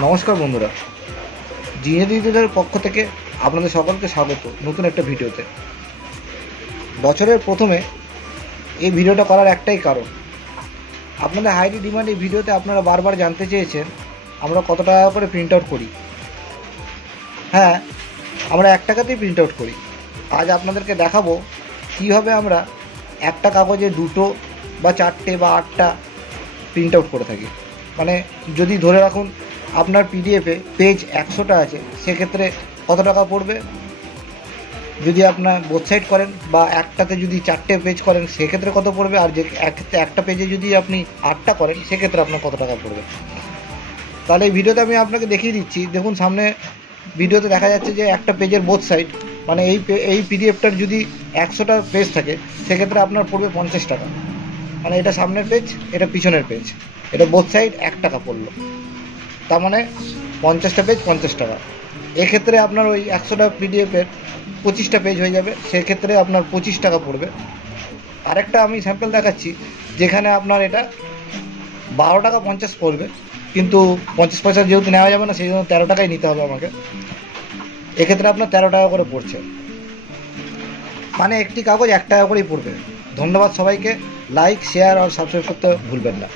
নমস্কার বন্ধুরা, জিএ ডিজিটালের পক্ষ থেকে আপনাদের সকলকে স্বাগত নতুন একটা ভিডিওতে। বছরের প্রথমে এই ভিডিওটা করার একটাই কারণ, আপনাদের হাইলি ডিমান্ড এই ভিডিওতে আপনারা বারবার জানতে চেয়েছেন আমরা কত টাকা করে প্রিন্ট আউট করি। হ্যাঁ, আমরা 1 টাকাতেই প্রিন্ট আউট করি। আজ আপনাদেরকে দেখাবো কীভাবে আমরা একটা কাগজে 2টো বা 4টে বা 8টা প্রিন্ট আউট করে থাকি। মানে যদি ধরে রাখুন আপনার পিডিএফে পেজ 100টা আছে, সেক্ষেত্রে কত টাকা পড়বে। যদি আপনার বোথ সাইড করেন বা একটাতে যদি 4টে পেজ করেন সেক্ষেত্রে কত পড়বে, আর যে একটা পেজে যদি আপনি 8টা করেন সেক্ষেত্রে আপনার কত টাকা পড়বে। তাহলে এই ভিডিওতে আমি আপনাকে দেখিয়ে দিচ্ছি। দেখুন, সামনে ভিডিওতে দেখা যাচ্ছে যে একটা পেজের বোথ সাইড, মানে এই পিডিএফটার যদি 100টা পেজ থাকে সেক্ষেত্রে আপনার পড়বে 50 টাকা। মানে এটা সামনের পেজ, এটা পিছনের পেজ, এটা বোথ সাইড 1 টাকা পড়লো। তার মানে 50টা পেজ 50 টাকা। এক্ষেত্রে আপনার ওই 100টা পিডিএফের 25টা পেজ হয়ে যাবে, সেক্ষেত্রে আপনার 25 টাকা পড়বে। আরেকটা আমি স্যাম্পল দেখাচ্ছি যেখানে আপনার এটা 12 টাকা 50 পড়বে, কিন্তু 50 পয়সা যেহেতু নেওয়া যাবে না সেই জন্য 13 টাকাই নিতে হবে আমাকে। এক্ষেত্রে আপনার 13 টাকা করে পড়ছে, মানে একটি কাগজ 1 টাকা করেই পড়বে। ধন্যবাদ সবাইকে। লাইক, শেয়ার আর সাবস্ক্রাইব করতে ভুলবেন না।